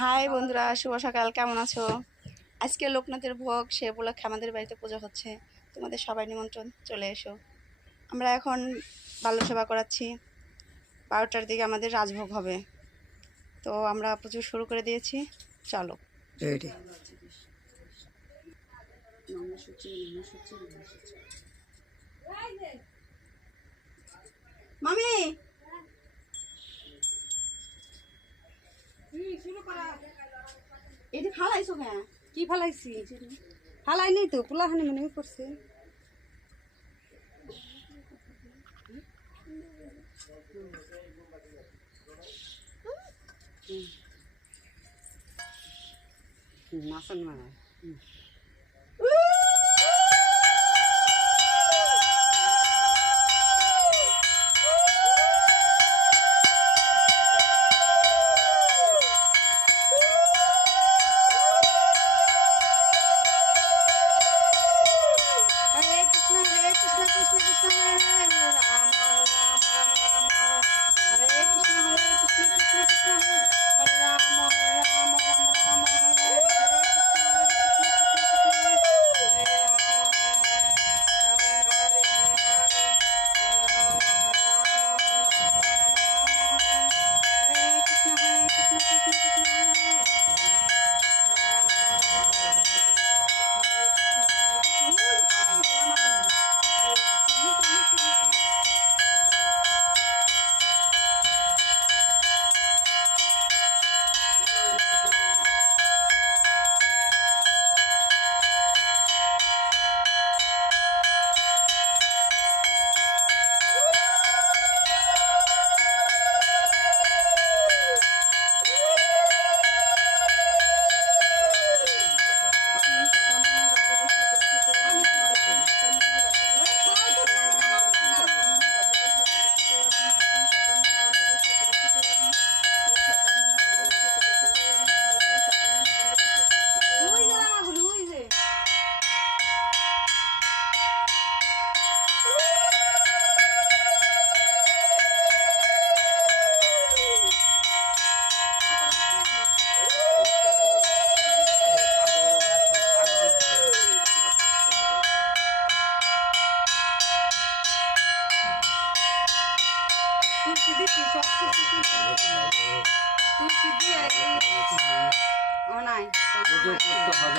High বন্ধুরা, শুভ সকাল। কেমন আছো? আজকে লোকনাথের ভোগ, সে উপলক্ষে আমাদের বাড়িতে পুজো হচ্ছে। তোমাদের সবাই নিমন্ত্রণ, চলে এসো। আমরা এখন বাল্য সেবা করাচ্ছি। 12টার দিকে আমাদের রাজভোগ হবে, তো আমরা পুজো শুরু করে দিয়েছি। চলো রেডি। মামি এটি ফালাইছো কেন? কি ফালাইছি? ফালাইনি তো, পোলাহানি মনে করছে। নাচন মারা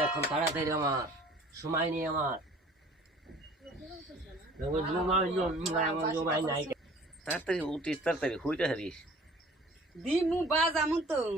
এখন তাড়াতাড়ি, আমার সময় নেই। আমার তাড়াতাড়ি উঠিস, তাড়াতাড়ি হইতে হারিস। দিমু বাজ আমন তো